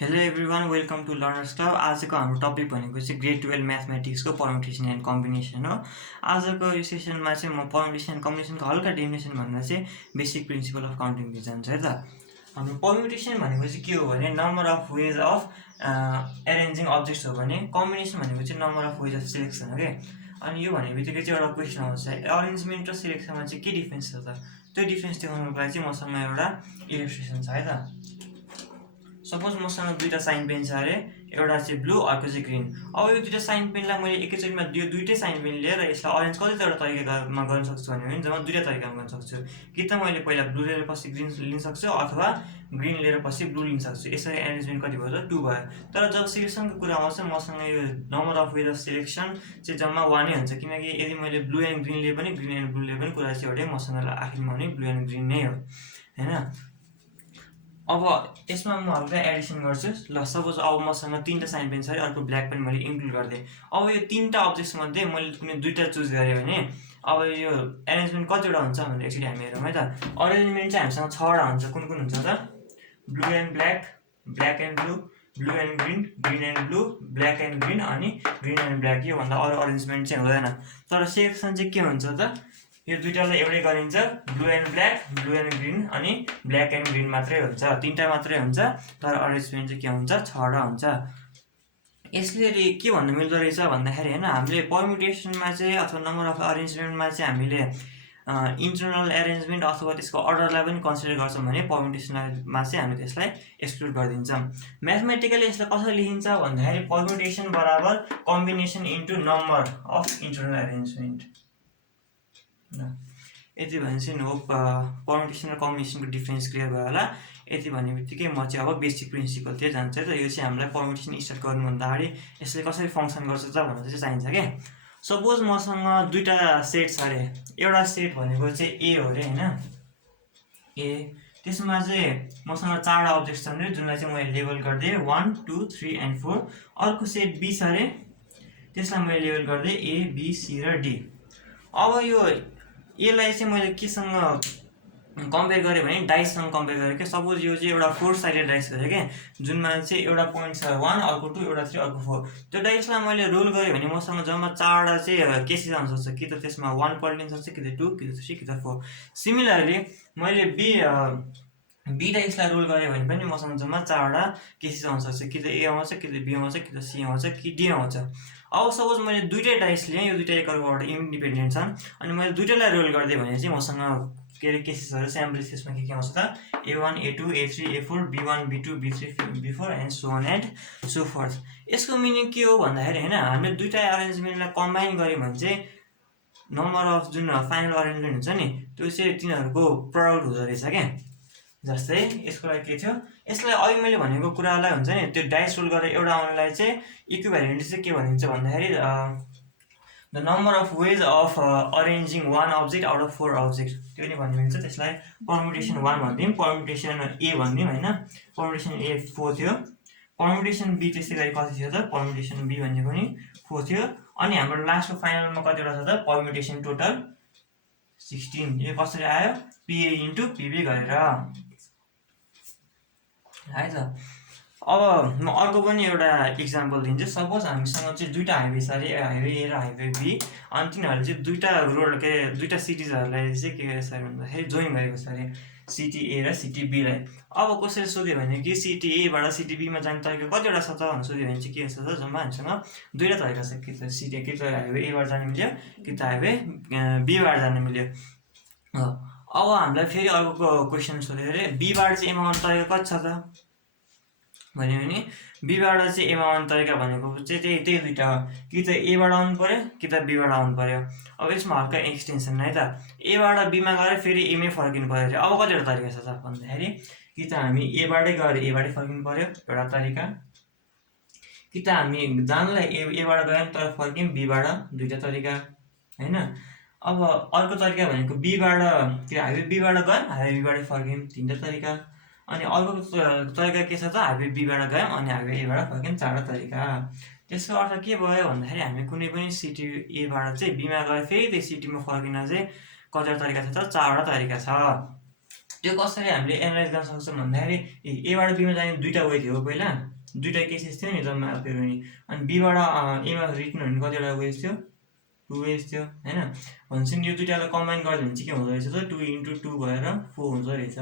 Hello everyone welcome to Learners Club. आजको हाम्रो topic भनेको चाहिँ ग्रेड 12 म्याथमेटिक्सको पर्मुटेसन एन्ड कम्बिनेसन हो। आजको यो सेसनमा चाहिँ म पर्मुटेसन एन्ड कम्बिनेसनको हल्का डेफिनेसन भन्दा चाहिँ बेसिक प्रिन्सिपल अफ काउन्टिङ जान्छ है त। हाम्रो पर्मुटेसन भनेको चाहिँ के हो भने number of ways of arranging objects हो भने कम्बिनेसन भनेको चाहिँ number of ways of selection हो क्या। अनि यो भन्ने बित्तिकै चाहिँ एउटा क्वेसन आउँछ, अरेन्जमेन्ट र सिलेक्सनमा चाहिँ के डिफ्रेन्स छ त? त्यो डिफ्रेन्स देखाउनुको लागि चाहिँ मसँग एउटा इलिस्ट्रेसन छ है त। सपोज मसँग दुईवटा साइन पेन छ अरे, एउटा चाहिँ ब्लू अर्को चाहिँ ग्रीन। अब यो दुईवटा साइन पेनलाई मैले एकैचोटिमा यो दुईटै साइन पेन लिएर यसलाई अरेन्ज कतिवटा तरिकामा गर्न सक्छु भने जम्मा दुईवटा तरिकामा गर्न सक्छु। कि त मैले पहिला ब्लू लिएर पछि ग्रीन लिन सक्छु अथवा ग्रीन लिएर पछि ब्लू लिन सक्छु। यसरी एरेन्जमेन्ट कति भयो त 2 भयो। तर जब सिलेक्सनको कुरा आउँछ मसँग यो number of ways of selection चाहिँ जम्मा 1 नै हुन्छ, किनकि यदि मैले ब्लू एन्ड ग्रीन लिए पनि ग्रीन एन्ड ब्लू लिए पनि कुरा चाहिँ एउटै, मसँग आखिरमा हुने ब्लू एन्ड ग्रीन नै हो हैन। अब यसमा म हल्का एडिसन गर्छु ल। सपोज अब मसँग 3टा साइन पेन छ, अर्को ब्ल्याक पेन मैले इन्क्लुड गरिदिएँ। अब यो 3टा अब्जेक्ट्स मध्ये मैले कुनै 2टा चुज गरेँ भने अब यो एरेन्जमेन्ट कतिवटा हुन्छ भनेर एकचोटि हामी हेरौँ है त। अरेन्जमेन्ट चाहिँ हामीसँग 6वटा हुन्छ। कुन कुन हुन्छ त? Blue and black, black and blue, blue and green, green and blue, black and green अनि ग्रीन एन्ड ब्ल्याक। योभन्दा अरू अरेन्जमेन्ट चाहिँ हुँदैन। तर सिलेक्सन चाहिँ के हुन्छ त? यो दुईटालाई एउटै गरिन्छ, blue and black, blue and green अनि ब्ल्याक एन्ड ग्रीन मात्रै हुन्छ, 3टा मात्रै हुन्छ। तर अरेन्जमेन्ट चाहिँ के हुन्छ? 6वटा हुन्छ। यसले के भन्नु मिल्दो रहेछ भन्दाखेरि होइन, हामीले पर्मुटेसनमा चाहिँ अथवा नम्बर अफ अरेन्जमेन्टमा चाहिँ हामीले इन्टरनल एरेन्जमेन्ट अथवा त्यसको अर्डरलाई पनि कन्सिडर गर्छौँ भने पर्मुटेसनमा चाहिँ हामीले त्यसलाई एक्सक्लुड गरिदिन्छौँ। म्याथमेटिकली यसलाई कसरी लेखिन्छ भन्दाखेरि पर्मुटेसन बराबर combination into number of internal arrangement. यति भने चाहिँ नो पर्मुटेसन र कम्बिनेसनको डिफ्रेन्स क्लियर भयो होला। यति भन्ने बित्तिकै म चाहिँ अब बेसिक प्रिन्सिपलतिर जान्छ है त। यो चाहिँ हामीलाई पर्मुटेसन स्टार्ट गर्नुभन्दा अगाडि यसले कसरी फङ्सन गर्छ त भनेर चाहिँ चाहिन्छ क्या। सपोज मसँग दुईवटा सेट छ अरे, एउटा सेट भनेको चाहिँ ए हो अरे होइन, ए। त्यसमा चाहिँ मसँग 4वटा अब्जेक्ट छन् अरे, जुनलाई चाहिँ मैले लेबल गरिदिएँ 1 2 3 एन्ड 4। अर्को सेट बी छ अरे, त्यसलाई मैले लेबल गरिदिएँ ए बी सी र डी। अब यो यसलाई चाहिँ मैले केसँग कम्पेयर गरेँ भने डाइससँग कम्पेयर गरेँ क्या। सपोज यो चाहिँ एउटा 4 साइडेड डाइस गरेँ क्या, जुनमा चाहिँ एउटा पोइन्ट छ 1, अर्को 2, एउटा 3, अर्को 4। त्यो डाइसलाई मैले रोल गरेँ भने मसँग जम्मा 4वटा चाहिँ केसेस आउन सक्छ, कि त त्यसमा 1 पल्टिन सक्छ, कि त 2, कि त 3, कि त 4। सिमिलरली मैले बी डाइसलाई रोल गरेँ भने पनि मसँग जम्मा 4वटा केसेस आउन सक्छ, कि त ए आउँछ, कि त बी आउँछ, कि त सी आउँछ, कि डी आउँछ। अब सपोज मैले दुईटै डाइस लिएँ, यो दुईटा एकअर्काबाट इन्डिपेन्डेन्ट छन्, अनि मैले दुईटैलाई रोल गरिदिएँ भने चाहिँ मसँग के अरे केसेसहरू स्याम्पल केसमा के आउँछ त? A1 A2 A3 A4 B1 B2 B3 B4 and so on and so forth. यसको मिनिङ के हो भन्दाखेरि होइन, हामीले दुईटा अरेन्जमेन्टलाई कम्बाइन गऱ्यौँ भने चाहिँ नम्बर अफ जुन फाइनल अरेन्जमेन्ट हुन्छ नि, त्यो चाहिँ तिनीहरूको प्रडक्ट हुँदो रहेछ क्या। जस्तै यसको लागि के थियो, यसलाई अघि मैले भनेको कुरालाई हुन्छ नि, त्यो डाइस रोल गरेर एउटा आउनलाई चाहिँ इक्विभ्यालेन्ट चाहिँ के भनिन्छ भन्दाखेरि the number of ways of arranging 1 object out of 4 object, त्यो नि भन्ने मिल्छ। त्यसलाई पर्मुटेसन 1 भनिदिउँ, पर्मुटेसन ए भनिदिउँ होइन। पर्मुटेसन ए 4 थियो, पर्मुटेसन बी त्यसै गरी कति थियो त? पर्मुटेसन बी भनेको नि 4 थियो। अनि हाम्रो लास्टको फाइनलमा कतिवटा छ त? पर्मुटेसन टोटल 16। यो कसरी आयो? पिए इन्टु पिबी गरेर है त। अब म अर्को पनि एउटा इक्जाम्पल दिन्छु। सपोज हामीसँग चाहिँ दुईवटा हाइवे छ अरे, हाइवे ए र हाइवे बी, अनि तिनीहरूले चाहिँ दुईवटा रोड के दुईवटा सिटिजहरूलाई चाहिँ के गरेछ भन्दाखेरि जोइन गरेको छ अरे, सिटी ए र सिटी बीलाई। अब कसैले सोध्यो भने कि सिटी एबाट सिटी बीमा जाने तरिका कतिवटा छ त भनेर सोध्यो भने चाहिँ के छ त? जम्मा हामीसँग दुईवटा तरिका छ, कि त सिटी कि त हाइवे एबाट जानु मिल्यो, कि त हाइवे बीबाट जानु मिल्यो। अब हामीलाई फेरि अर्को क्वेसन सोध्यो अरे, बीबाट चाहिँ एमा आउने तरिका कति छ त भन्यो भने बीबाट चाहिँ एमा आउने तरिका भनेको चाहिँ त्यही दुईवटा हो, कि त एबाट आउनु पर्यो, कि त बीबाट आउनु पर्यो। अब यसमा हल्का एक्सटेन्सन है त, एबाट बीमा गएर फेरि एमै फर्किनु पर्यो अरे। अब कतिवटा तरिका छ त भन्दाखेरि, कि त हामी एबाटै गएर एबाटै फर्किनु पर्यो एउटा तरिका, कि त हामी जानलाई एबाट गयौँ तर फर्क्यौँ बीबाट, दुईवटा तरिका होइन। अब अर्को तरिका भनेको बीबाट हाइवे बीबाट गयौँ हाइवे बीबाटै फर्क्यौँ, 3टा तरिका। अनि अर्को तरिका के छ त? हाइवे बीबाट गयौँ अनि हाइवे एबाट फर्क्यौँ, 4वटा तरिका। त्यसको अर्थ के भयो भन्दाखेरि हामी कुनै पनि सिटी एबाट चाहिँ बीमा गएर फेरि त्यही सिटीमा फर्किन चाहिँ कतिवटा तरिका छ त? 4वटा तरिका छ। त्यो कसरी हामीले एनालाइज गर्न सक्छौँ भन्दाखेरि एबाट बीमा जाने दुईवटा वे थियो पहिला, दुईवटा केसेस थियो नि जम्मा अपियर हुने, अनि बीबाट एमा रिटर्न हुने कतिवटा वेज थियो, 2 वेज थियो होइन। भनेपछि यो दुईवटालाई कम्बाइन गरिदियो भने चाहिँ के हुँदो रहेछ त 2 × 2 भएर 4 हुँदो रहेछ।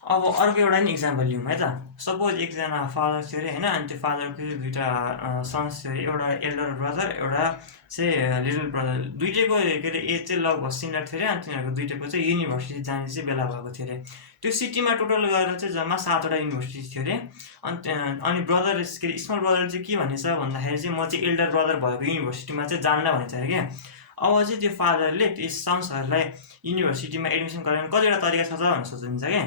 अब अर्को एउटा नि इक्जाम्पल लिउँ है त। सपोज एकजना फादर थियो अरे होइन, अनि त्यो फादरको दुईवटा सन्स थियो अरे, एउटा एल्डर ब्रदर एउटा चाहिँ लिटल ब्रदर, दुइटैको के अरे एज चाहिँ लगभग सिमिलर थियो अरे, अनि तिनीहरूको दुइटैको चाहिँ युनिभर्सिटी जाने चाहिँ बेला भएको थियो अरे। त्यो सिटीमा टोटल गरेर चाहिँ जम्मा 7वटा युनिभर्सिटी थियो अरे। अनि ब्रदर के अरे स्मल ब्रदर चाहिँ के भनेछ भन्दाखेरि चाहिँ म चाहिँ एल्डर ब्रदर भएको युनिभर्सिटीमा चाहिँ जान्न भनेछ अरे क्या। अब चाहिँ त्यो फादरले त्यो सन्सहरूलाई युनिभर्सिटीमा एडमिसन गराउने कतिवटा तरिका छ त भनेर सोचिन्छ क्या।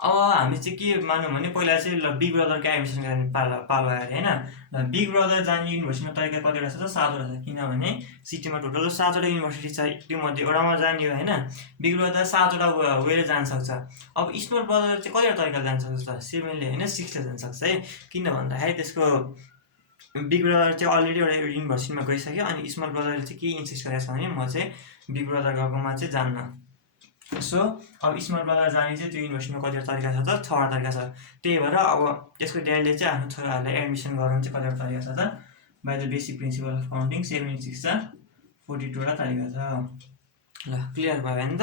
अब हामी चाहिँ के मानौँ भने पहिला चाहिँ ल बिग ब्रदरको एडमिसन गर्ने पालो आयो अरे होइन। ल बिग ब्रदर जाने युनिभर्सिटीमा तरिका कतिवटा छ त 7वटा छ, किनभने सिटीमा टोटल 7वटा युनिभर्सिटी छ, त्यो मध्ये एउटामा जाने हो होइन। बिग ब्रदर 7वटा वेले जान सक्छ। अब स्मल ब्रदर चाहिँ कतिवटा तरिकाले जान सक्छ त 7ले होइन 6ले जान सक्छ है। किन भन्दाखेरि त्यसको बिग ब्रदर चाहिँ अलरेडी एउटा युनिभर्सिटीमा गइसक्यो, अनि स्मल ब्रदरले चाहिँ के इन्सिस्ट गरेको छ भने म चाहिँ बिग ब्रदर गएकोमा चाहिँ जान्न। सो अब स्मल ब्रदर जाने चाहिँ त्यो युनिभर्सिटीमा कतिवटा तरिका छ त 6वटा तरिका छ। त्यही भएर अब त्यसको ड्याडीले चाहिँ आफ्नो छोराहरूलाई एडमिसन गराउनु चाहिँ कतिवटा तरिका छ त by the basic principle of counting 76 छ, 42वटा तरिका छ। ल क्लियर भयो नि त।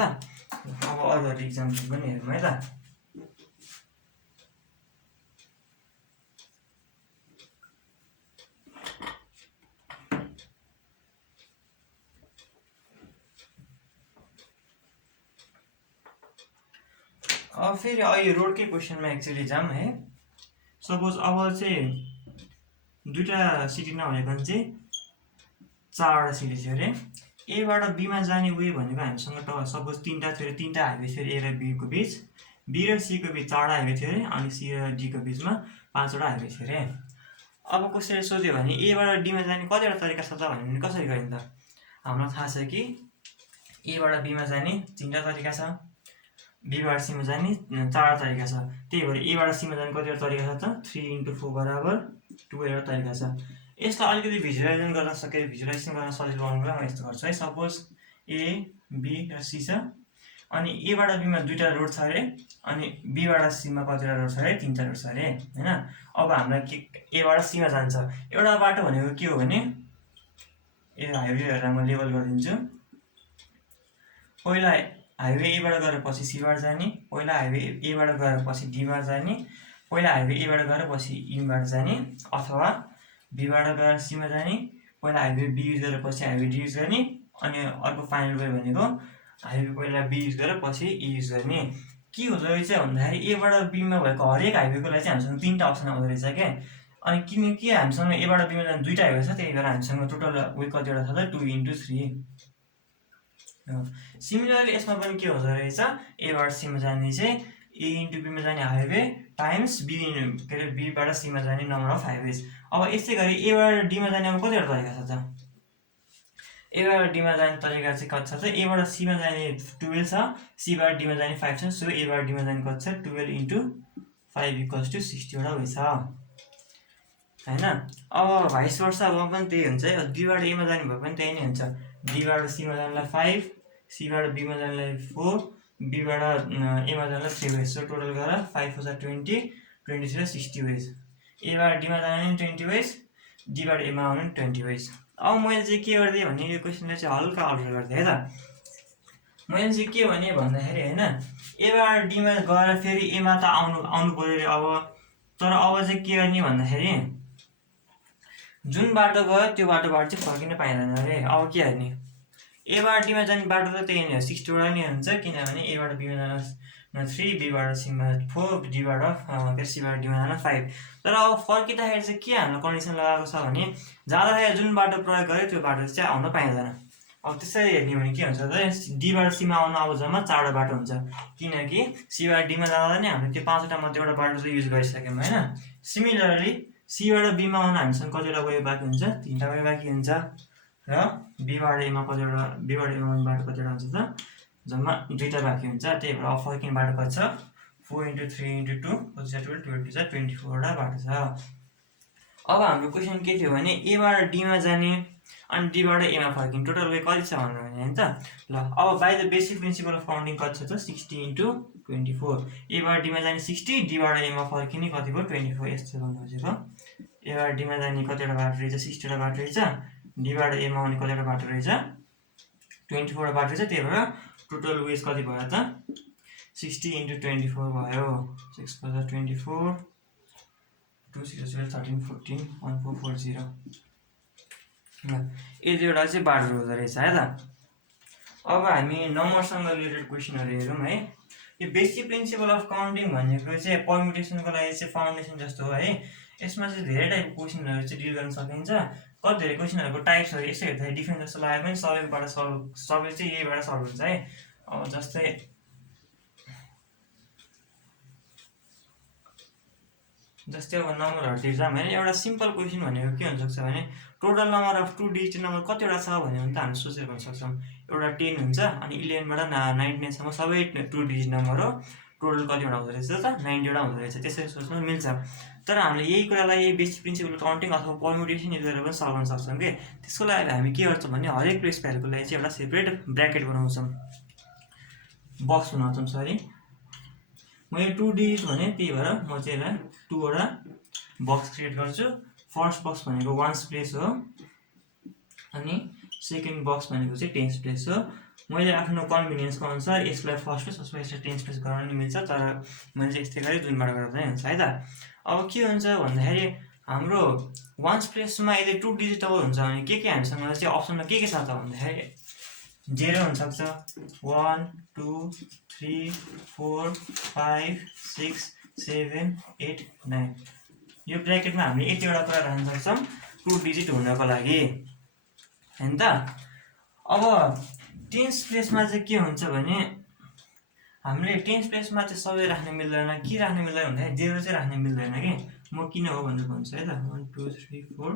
अब अरू इक्जाम्पल पनि हेरौँ है त। अब फेरि अहिले रोडकै क्वेसनमा एक्चुअली जाऊँ है। सपोज अब चाहिँ दुईवटा सिटी नभनेको चाहिँ 4वटा सिटी थियो अरे। एबाट बीमा जाने वे भनेको हामीसँग सपोज 3टा थियो अरे, 3टा हाइवे थियो अरे ए र बीको बिच, बी र सीको बिच 4वटा हाइवे थियो अरे, अनि सी र डीको बिचमा 5वटा हाइवे थियो अरे। अब कसैले सोध्यो भने एबाट डीमा जाने कतिवटा तरिका छ त भने कसरी गरिन्छ त। हामीलाई थाहा छ कि एबाट बीमा जाने 3टा तरिका छ, बीबाट सीमा जाने 4वटा तरिका छ। त्यही भएर एबाट सीमा जाने कतिवटा तरिका छ त 3 × 4 बराबर 12वटा तरिका छ। यसलाई अलिकति भिजुअलाइजेसन गर्न सजिलो बनाउनुलाई म यस्तो गर्छु है। सपोज ए बी र सी छ, अनि एबाट बीमा 2टा रोड छ अरे, अनि बीबाट सीमा कतिवटा रोड छ अरे 3टा रोड छ अरे होइन। अब हामीलाई के एबाट सीमा जान्छ, एउटा बाटो भनेको के हो भने ए हाइवे हेरेर म लेबल गरिदिन्छु। पहिला हाइवे एबाट गएर पछि सीबाट जाने, पहिला हाइवे एबाट गएर पछि डीबाट जाने, पहिला हाइवे एबाट गएर पछि इबाट जाने, अथवा बीबाट गएर सीमा जाने, पहिला हाइवे बी युज गरेर पछि हाइवे डी युज गर्ने, अनि अर्को फाइनल वे भनेको हाइवे पहिला बी युज गरेर पछि ई युज गर्ने। के हुँदो रहेछ भन्दाखेरि एबाट बीमा भएको हरेक हाइवेको लागि चाहिँ हामीसँग 3टा अप्सन आउँदो रहेछ क्या। अनि किनकि हामीसँग एबाट बीमा जाने 2टा हाइवे छ, त्यही भएर हामीसँग टोटल वे कतिवटा छ त 2 × 3। सिमिलरली यसमा पनि के हुँदो रहेछ, एबाट सीमा जाने चाहिँ ए × बीमा जाने हाइवे टाइम्स बी के अरे बीबाट सीमा जाने नम्बर अफ हाइवेज। अब यसै गरी एबाट डीमा जाने अब कतिवटा तरिका छ त। एबाट डीमा जाने तरिका चाहिँ कति छ त, एबाट सीमा जाने 12 छ, सीबाट डीमा जाने 5 छ। सो एबाट डीमा जाने कति छ 12 × 5 = 60वटा वे छ होइन। अब भाइस वर्सा अब पनि त्यही हुन्छ है। डीबाट एमा जाने भए पनि त्यही नै हुन्छ। डीबाट सीमा जानलाई 5, सीबाट बीमा जानलाई 4, बीबाट एमा जानलाई 3 वेज। सो टोटल गरेर 5 × 20, 23 र 60 वेज। एबाट डीमा जाने 20 वेज, डीबाट एमा आउने 20 वेज। अब मैले चाहिँ के गरिदिएँ भने यो क्वेसनलाई चाहिँ हल्का अल्टर गरिदिएँ है त। मैले चाहिँ के भने भन्दाखेरि होइन, एबाट डीमा गएर फेरि एमा त आउनु पऱ्यो अरे अब। तर अब चाहिँ के गर्ने भन्दाखेरि जुन बाटो गयो त्यो बाटोबाट चाहिँ फर्किन पाइँदैन अरे। अब के गर्ने, एबाट डीमा जाने बाटो त त्यही नै हो 60वटा नै हुन्छ, किनभने एबाट बीमा जान 3, बीबाट सीमा 4, डीबाट सीबाट डीमा जान 5। तर अब फर्किँदाखेरि चाहिँ के हामीलाई कन्डिसन लगाएको छ भने जाँदाखेरि जुन बाटो प्रयोग गर्यो त्यो बाटो चाहिँ आउन पाइँदैन। अब त्यसरी हेर्ने भने के हुन्छ त, डीबाट सीमा आउन अब जम्मा 4वटा बाटो हुन्छ, किनकि सीबाट डीमा जाँदा नै हामीले त्यो 5वटा मध्ये एउटा बाटो चाहिँ युज गरिसक्यौँ होइन। सिमिलरली सीबाट बीमा आउन हामीसँग कतिवटा वे बाँकी हुन्छ, 3टा वे बाँकी हुन्छ। र बीबाट एमा कतिवटा, बीबाट एमा आउने बाटो कतिवटा हुन्छ त जम्मा 2टा बाँकी हुन्छ। त्यही भएर अब फर्किने बाटो कति छ 4 × 3 × 2 कति छ 12, 12 = 24वटा बाटो छ। अब हाम्रो क्वेसन के थियो भने एबाट डीमा जाने अनि डीबाट एमा फर्किने टोटल वे कति छ भन्नु भने हैन त। ल अब by the basic principle of counting कति छ त 60 × 24। एबाट डीमा जाने 60, डीबाट एमा फर्किने कति भयो 24। यस्तो गर्नु खोजेको। एबाट डीमा जाने कतिवटा बाटो रहेछ 60 वटा बाटो रहेछ, डीबाट एमा आउने कतिवटा बाटो रहेछ 24 वटा बाटो रहेछ। त्यही भएर टोटल वेज कति भयो त 60 × 24 भयो। 6 + 24 2 6 12 13 14 1440। यति एउटा चाहिँ बाटो हुँदो रहेछ है त। अब हामी नम्बरसँग रिलेटेड क्वेसनहरू हेरौँ है। यो बेसिक प्रिन्सिपल अफ काउन्टिङ भनेको चाहिँ पर्मुटेसनको लागि चाहिँ फाउन्डेसन जस्तो हो है। यसमा चाहिँ धेरै टाइपको क्वेसनहरू चाहिँ डिल गर्न सकिन्छ। कति धेरै क्वेसनहरूको टाइप्सहरू यसो हेर्दाखेरि डिफ्रेन्ट जस्तो लाग्यो पनि सबै चाहिँ यहीबाट सल्भ हुन्छ है। अब जस्तै अब नम्बरहरूतिर जाऊँ होइन। एउटा सिम्पल क्वेसन भनेको के हुनसक्छ भने total number of 2 digit number कतिवटा छ भन्यो भने त हामी सोचेर गर्न सक्छौँ। एउटा 10 हुन्छ अनि 11बाट 99सम्म सबै 2 डिजिट नम्बर हो। टोटल कतिवटा हुँदो रहेछ त 90 वटा हुँदो रहेछ। त्यसरी सोच्नु मिल्छ। तर हामीले यही कुरालाई यही बेसिक प्रिन्सिपल काउन्टिङ अथवा पर्मुटेसन युज गरेर पनि सल्भ गर्न सक्छौँ कि। त्यसको लागि हामी के गर्छौँ भने हरेक प्लेस भ्यालुको लागि चाहिँ एउटा सेपरेट ब्र्याकेट बनाउँछौँ, बक्स बनाउँछौँ। सरी मैले 2 डिजिट भने त्यही भएर म चाहिँ यसलाई 2 वटा बक्स क्रिएट गर्छु। फर्स्ट बक्स भनेको वान्स प्लेस हो अनि सेकेन्ड बक्स भनेको चाहिँ टेन्स प्लेस हो। मैले आफ्नो कन्भिनियन्सको अनुसार यसलाई फर्स्ट प्लेस अथवा यसलाई टेन्स प्लेस गराउन मिल्छ, तर मैले चाहिँ यस्तै गरी जुनबाट गर्दा पनि हुन्छ है त। अब के हुन्छ भन्दाखेरि हाम्रो वान्स प्लेसमा यदि 2 डिजिट नम्बर हुन्छ भने के हामीसँग चाहिँ अप्सनमा के छ त भन्दाखेरि 0 हुनसक्छ, 1 2 3 4 5 6 7 8 9। यो ब्र्याकेटमा हामीले यतिवटा कुरा राख्न सक्छौँ 2 डिजिट हुनको लागि हैन त। अब टेन्स प्लेसमा चाहिँ के हुन्छ भने हामीले टेन्स प्लेसमा चाहिँ सबै राख्न मिल्दैन। के राख्न मिल्दैन भन्दाखेरि 0 चाहिँ राख्न मिल्दैन कि। म किन हो भनेर भन्छु है त। 1 2 3 4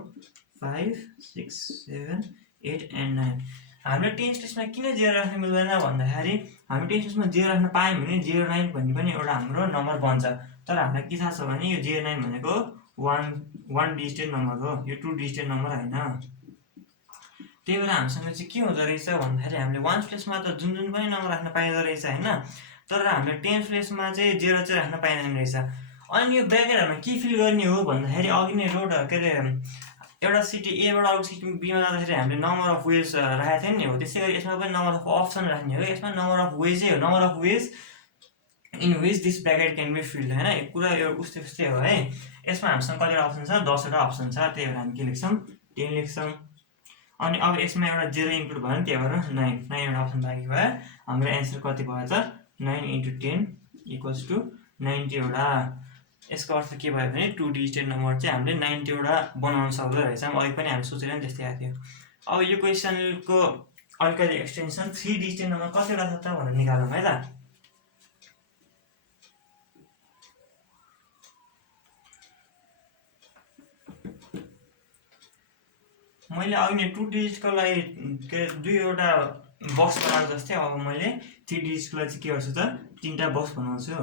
5 6 7 8 and 9। हामीले टेन्स प्लेसमा किन 0 राख्न मिल्दैन भन्दाखेरि हामी टेन्स प्लेसमा 0 राख्न पायौँ भने 09 भन्ने पनि एउटा हाम्रो नम्बर बन्छ। तर हामीलाई के थाहा छ भने यो 09 भनेको 1 डिजिटेड नम्बर हो, यो 2 डिजिटेड नम्बर होइन। त्यही भएर हामीसँग चाहिँ के हुँदो रहेछ भन्दाखेरि हामीले वान्स प्लेसमा त जुन पनि नम्बर राख्न पाइँदो रहेछ होइन। तर हामीले टेन्स प्लेसमा चाहिँ 0 चाहिँ राख्न पाइँदैन रहेछ। अनि यो ब्र्याकेटहरूमा के फिल गर्ने हो भन्दाखेरि अघि नै रोड के अरे एउटा सिटी एबाट अर्को सिटी बीमा जाँदाखेरि हामीले नम्बर अफ वेज राखेको थियौँ नि हो। त्यसै गरी यसमा पनि नम्बर अफ अप्सन राख्ने हो। यसमा नम्बर अफ वेजै हो, number of ways in which this bracket can be filled होइन। कुरा यो उस्तै हो है। यसमा हामीसँग कतिवटा अप्सन छ 10 वटा अप्सन छ। त्यही भएर हामी के लेख्छौँ 10 लेख्छौँ। अनि अब यसमा एउटा 0 इन्क्लुड भयो नि, त्यही भएर 9 वटा अप्सन बाँकी भयो। हाम्रो एन्सर कति भयो त 9 × 10 = 90 वटा। यसको अर्थ के भयो भने 2 डिजिटेड नम्बर चाहिँ हामीले 90 वटा बनाउन सक्दो रहेछौँ। अघि पनि हामी सोचेर नि त्यस्तै आएको थियो। अब यो क्वेसनको अलिकति एक्सटेन्सन 3 डिजिटेड नम्बर कतिवटा छ त भनेर निकालौँ है त। मैले अघि नै 2 डिजिटको लागि के 2वटा बक्स बनाएको जस्तै अब मैले 3 डिजिटको लागि चाहिँ के गर्छु त 3टा बक्स बनाउँछु।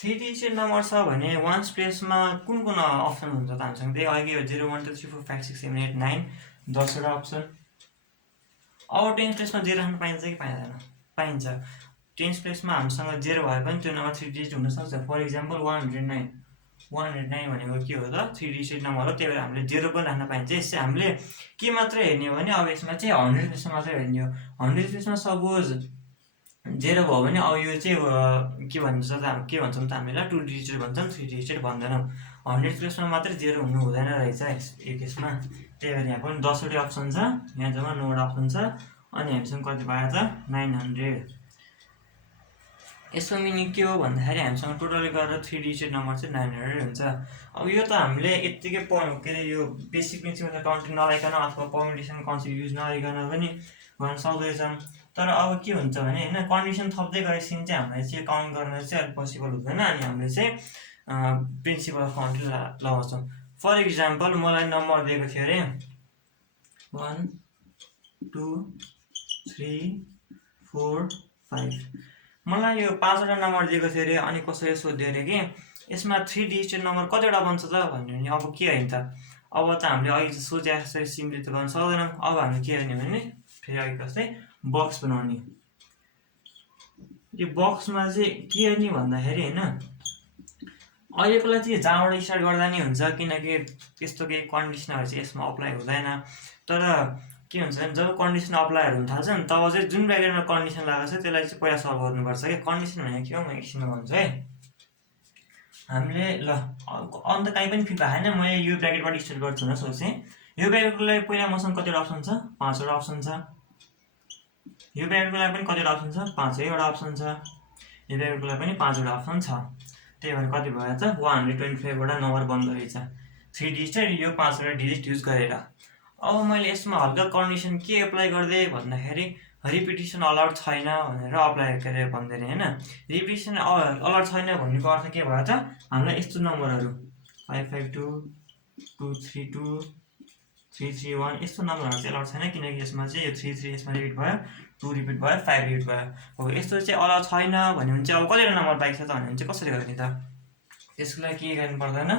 3 डिजिटेड नम्बर छ भने वान्स प्लेसमा कुन अप्सन हुन्छ त हामीसँग त्यही अघि 0 1 2 3 4 5 6 7 8 9 10 वटा अप्सन। अब टेन्स प्लेसमा 0 राख्न पाइन्छ कि पाइँदैन? पाइन्छ। टेन्स प्लेसमा हामीसँग 0 भए पनि त्यो नम्बर 3 डिजिट हुनसक्छ। फर इक्जाम्पल 109 भनेको के हो त 3 डिजिट नम्बर हो। त्यही भएर हामीले 0 पनि राख्न पाइन्छ। यसै हामीले के मात्रै हेर्ने हो भने अब यसमा चाहिँ 100 प्लेसमा मात्रै हेर्ने हो। 100 प्लेसमा सपोज 0 भयो भने अब यो चाहिँ के भन्छ त के भन्छौँ त हामीलाई 2 डिजिटेड भन्छौँ, 3 डिजिटेड भन्दैनौँ। 100 प्लेसमा मात्रै 0 हुनु हुँदैन रहेछ यो केसमा। त्यही भएर यहाँ पनि 10 वटा अप्सन छ, यहाँ जम्मा 9 वटा अप्सन छ। अनि हामीसँग कति भयो त 900। यसको मिनिङ के हो भन्दाखेरि हामीसँग टोटल गरेर 3 डिजिटेड नम्बर चाहिँ 900 हुन्छ। अब यो त हामीले यत्तिकै के अरे यो बेसिक प्रिन्सिपल काउन्टिङ नलाइकन अथवा पर्मुटेसन कन्सेप्ट युज नगरिकन पनि गर्न सक्दैछौँ। तर अब के हुन्छ भने होइन कन्डिसन थप्दै गएपछि चाहिँ हामीलाई चाहिँ काउन्ट गर्न चाहिँ अलिक पोसिबल हुँदैन। अनि हामीले चाहिँ प्रिन्सिपल अफ काउन्टिङ लगाउँछौँ। फर इक्जाम्पल मलाई नम्बर दिएको थियो अरे 1 2 3 4 5। मलाई यो 5वटा नम्बर दिएको थियो अरे, अनि कसैले सोध्यो अरे कि यसमा 3 डिजिटेड नम्बर कतिवटा बन्छ त भन्यो भने अब के होइन त, अब त हामीले अहिले सोचे जस्तै सिम्पली त गर्न सक्दैनौँ। अब हामीले के गर्ने भने फेरि अघि जस्तै बक्स बनाउने। यो बक्समा चाहिँ के गर्ने भन्दाखेरि होइन, अहिलेको लागि चाहिँ जहाँबाट स्टार्ट गर्दा नि हुन्छ, किनकि त्यस्तो केही कन्डिसनहरू चाहिँ यसमा अप्लाई हुँदैन। तर के हुन्छ भने जब कन्डिसन अप्लाईहरू हुन थाल्छ नि, तब चाहिँ जुन ब्र्याकेटमा कन्डिसन लागेको छ त्यसलाई चाहिँ पहिला सल्भ गर्नुपर्छ क्या। कन्डिसन भनेको के हो म एकछिनमा भन्छु है। हामीले ल अन्त कहीँ पनि फिट भएको छैन, मैले यो ब्र्याकेटबाट स्टार्ट गर्छु भनेर सोचेँ। यो ब्र्याकेटको लागि पहिला मसँग कतिवटा अप्सन छ, 5वटा अप्सन छ। यो ब्र्याकेटको लागि पनि कतिवटा अप्सन छ, 5वटा अप्सन छ। यो ब्र्याकेटको लागि पनि 5वटा अप्सन छ। त्यही भएर कति भयो त 125वटा नम्बर बन्दो रहेछ 3 डिजिट यो 5वटा डिजिट युज गरेर। अब मैले यसमा हल्का कन्डिसन के एप्लाई गरिदिएँ भन्दाखेरि रिपिटेसन अलाउड छैन भनेर अप्लाई गरेर भन्दै होइन। रिपिटेसन अलाउड छैन भन्नुको अर्थ के भयो त, हामीलाई यस्तो नम्बरहरू 552 232 331 यस्तो नम्बरहरू चाहिँ अलाउड छैन, किनकि यसमा चाहिँ यो 3 यसमा रिपिट भयो, 2 रिपिट भयो, 5 रिपिट भयो। हो यस्तो चाहिँ अलाउड छैन भन्यो भने चाहिँ अब कतिवटा नम्बर बाइक छ त भन्यो भने चाहिँ कसरी गर्ने त, त्यसको लागि के गर्नु पर्दैन।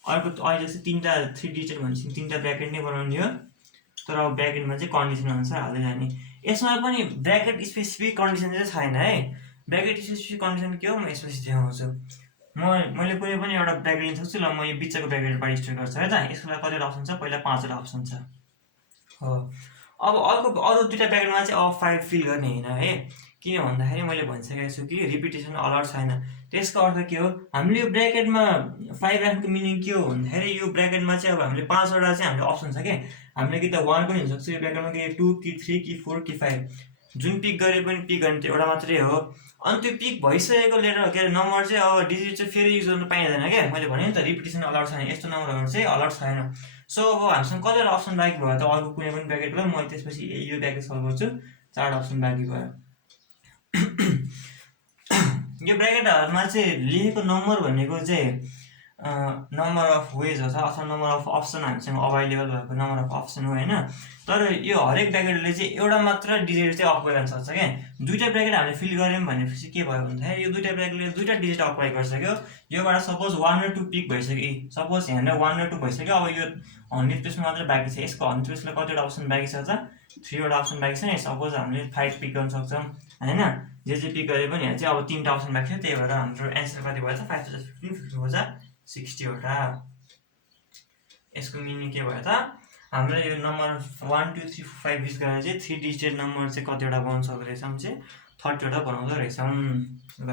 अर्को अहिले चाहिँ 3टा 3 डिजिट भनेपछि 3टा ब्र्याकेट नै बनाउने हो, तर अब ब्र्याकेटमा चाहिँ कन्डिसन अनुसार हाल्दै जाने। यसमा पनि ब्र्याकेट स्पेसिफिक कन्डिसन चाहिँ छैन है। ब्र्याकेट स्पेसिफिक कन्डिसन के हो म यसपछि देखाउँछु। मैले कुनै पनि एउटा ब्र्याकेट लिन सक्छु। ल म यो बिचको ब्र्याकेटबाट स्टार्ट गर्छु है त। यसको लागि कतिवटा अप्सन छ, पहिला 5वटा अप्सन छ। हो अब अरू 2टा ब्र्याकेटमा चाहिँ अब 5 फिल गर्ने होइन है, किन भन्दाखेरि मैले भनिसकेको छु कि रिपिटेसन अलाउड छैन। त्यसको अर्थ के हो, हामीले यो ब्र्याकेटमा 5 राख्नुको मिनिङ के हो भन्दाखेरि यो ब्र्याकेटमा चाहिँ अब हामीले 5वटा चाहिँ हाम्रो अप्सन छ कि, हामीले कि त 1 पनि हुनसक्छ यो ब्र्याकेटमा, कि 2 कि 3 कि 4 कि 5, जुन पिक गरे पनि पिक गर्ने त्यो एउटा मात्रै हो। अनि त्यो पिक भइसकेको लेटर के अरे नम्बर चाहिँ अब डिजिट चाहिँ फेरि युज गर्नु पाइँदैन क्या। मैले भने नि त रिपिटेसन अलाउड छैन, यस्तो नम्बरहरू चाहिँ अलाउड छैन। सो अब हामीसँग कतिवटा अप्सन बाँकी भयो त अर्को कुनै पनि ब्र्याकेटको, म त्यसपछि यो ब्र्याकेट सल्भ गर्छु। 4वटा अप्सन बाँकी भयो। यो ब्र्याकेटहरूमा चाहिँ लेखेको नम्बर भनेको चाहिँ नम्बर अफ वेज हो अथवा नम्बर अफ अप्सन हामीसँग अभाइलेबल भएको नम्बर अफ अप्सन हो होइन। तर यो हरेक ब्र्याकेटले चाहिँ एउटा मात्र डिजिट चाहिँ अप्लाई गर्न सक्छ क्या। 2टा ब्र्याकेट हामीले फिल गऱ्यौँ भनेपछि के भयो भन्दाखेरि यो 2टा ब्र्याकेटले 2टा डिजिट अप्लाई गरिसक्यो। योबाट सपोज 1 र 2 पिक भइसक्यो, सपोज यहाँनिर 1 र 2 भइसक्यो। अब यो 100 प्लेसमा मात्रै बाँकी छ। यसको 100 प्लेसमा कतिवटा अप्सन बाँकी छ त, 3वटा अप्सन बाँकी छ नि। सपोज हामीले 5 पिक गर्न सक्छौँ होइन, जे पिक गरे पनि यहाँ चाहिँ अब 3टा अप्सन बाँकी छ। त्यही भएर हाम्रो एन्सर कति भयो त 5 + 15 = 60वटा। यसको मिनिङ के भयो त, हामीलाई यो नम्बर 1 2 3 4 5 युज गरेर चाहिँ 3 डिजिटेड नम्बर चाहिँ कतिवटा बनाउन सक्दो रहेछौँ चाहिँ 30वटा बनाउँदो रहेछौँ। ल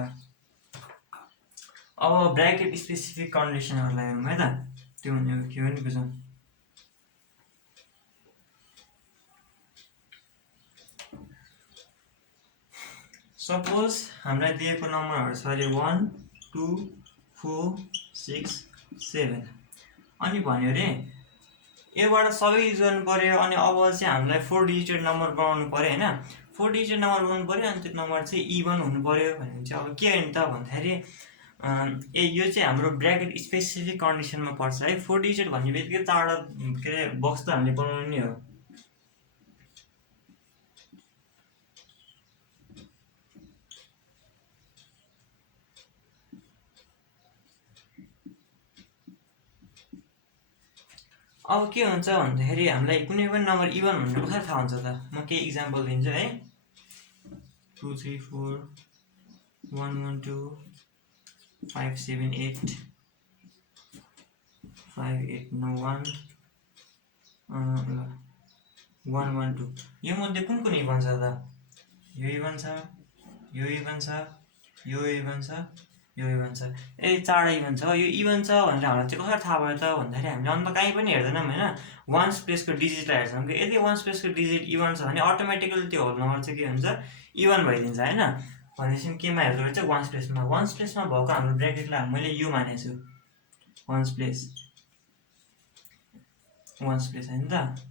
अब ब्र्याकेट स्पेसिफिक कन्डिसनहरूलाई हेरौँ है त, त्यो भनेको के हो नि बुझौँ। सपोज हामीलाई दिएको नम्बरहरू छ अरे 1 2 4 6 7, अनि भन्यो अरे योबाट सबै युज गर्नु पऱ्यो। अनि अब चाहिँ हामीलाई 4 डिजिटेड नम्बर बनाउनु पऱ्यो होइन। 4 डिजिटेड नम्बर बनाउनु पऱ्यो, अनि त्यो नम्बर चाहिँ इभन हुनु पऱ्यो भने चाहिँ अब के गर्ने त भन्दाखेरि यो चाहिँ हाम्रो ब्र्याकेट स्पेसिफिक कन्डिसनमा पर्छ है। 4 डिजिट भन्ने बित्तिकै 4वटा के अरे बक्स त हामीले बनाउनु नै हो। अब के हुन्छ भन्दाखेरि हामीलाई कुनै पनि नम्बर इभन भनेर कसरी थाहा हुन्छ त, म केही इक्जाम्पल दिन्छु है। 2 3 4 1 1 2 5 7 8 5 8 9 1 1 1 2, यो मध्ये कुन कुन इभन छ त, यो इभन छ, यो इभन छ, यो इभन छ, यो इभन छ। 4 इभन छ। यो इभन छ भनेर हामीलाई चाहिँ कसरी थाहा भयो त भन्दाखेरि हामीले अन्त कहीँ पनि हेर्दैनौँ होइन, 1 प्लेसको डिजिटलाई हेर्छौँ कि यदि 1 प्लेसको डिजिट इभन छ भने अटोमेटिकली त्यो होल नम्बर चाहिँ के हुन्छ, इभन भइदिन्छ होइन। भनेपछि केमा हेर्दो रहेछ, 1 प्लेसमा। 1 प्लेसमा भएको हाम्रो ब्र्याकेटलाई मैले यो मानेको छु 1 प्लेस होइन त।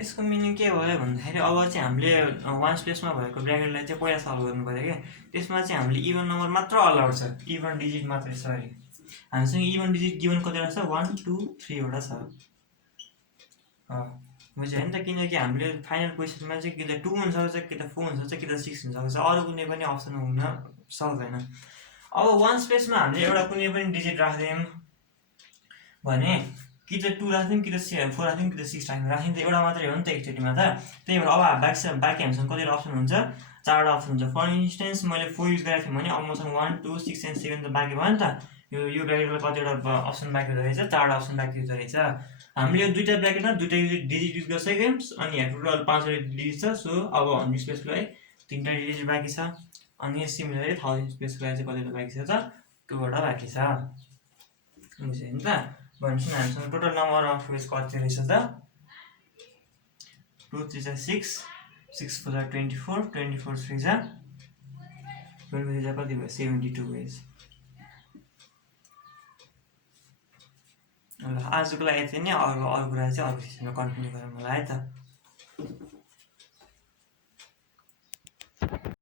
यसको मिनिङ के भयो भन्दाखेरि अब चाहिँ हामीले 1 प्लेसमा भएको ब्र्याकेटलाई चाहिँ पहिला सल्भ गर्नु पऱ्यो क्या। त्यसमा चाहिँ हामीले इभन नम्बर मात्र अलाउड छ, इभन डिजिट मात्रै। सरी, हामीसँग इभन डिजिट गिभन कतिवटा छ, 1 2 3वटा छ। बुझ्यो होइन त, किनकि हामीले फाइनल क्वेसनमा चाहिँ कि त 2 हुनसक्छ, कि त 4 हुनसक्छ, कि त 6 हुनसक्छ, अरू कुनै पनि अप्सन हुन सक्दैन। अब 1 स्पेसमा हामीले एउटा कुनै पनि डिजिट राख्दियौँ भने कि त 2 राख्दियौँ, कि त 4 राख्दियौँ, कि त 6 राख्दियौँ त एउटा मात्रै हो नि त एकचोटिमा त। त्यही भएर अब बाँकी हामीसँग कतिवटा अप्सन हुन्छ, 4वटा अप्सन हुन्छ। फर इन्स्टेन्स मैले 4 युज गरेको थिएँ भने अब मसँग 1 2 6 एन्ड 7 त बाँकी भयो नि त। यो ब्र्याकेटमा कतिवटा अप्सन बाँकी हुँदो रहेछ, 4वटा अप्सन बाँकी हुँदो रहेछ। हामीले यो दुईवटा ब्र्याकेटमा दुईवटा डिजिट युज गरिसक्यौँ अनि यहाँ टोटल 5वटा डिजिट छ। सो अब 100 स्पेसको लागि 3वटा डिजिट बाँकी छ। अनि सिमिलरली 1000 स्पेसको लागि चाहिँ कतिवटा बाँकी छ त, 2वटा बाँकी छ। बुझ्यो नि त। भनेपछि हामीसँग टोटल नम्बर अफ स्पेस कति रहेछ त, 2 3 जा 6, 6 4 जा 24, 24 3 जा 23 जा कति भयो, 72 वेज। ल आजको लागि यति नै, अरू कुरा चाहिँ अर्को सेसनमा कन्टिन्यू गरौँ होला है त।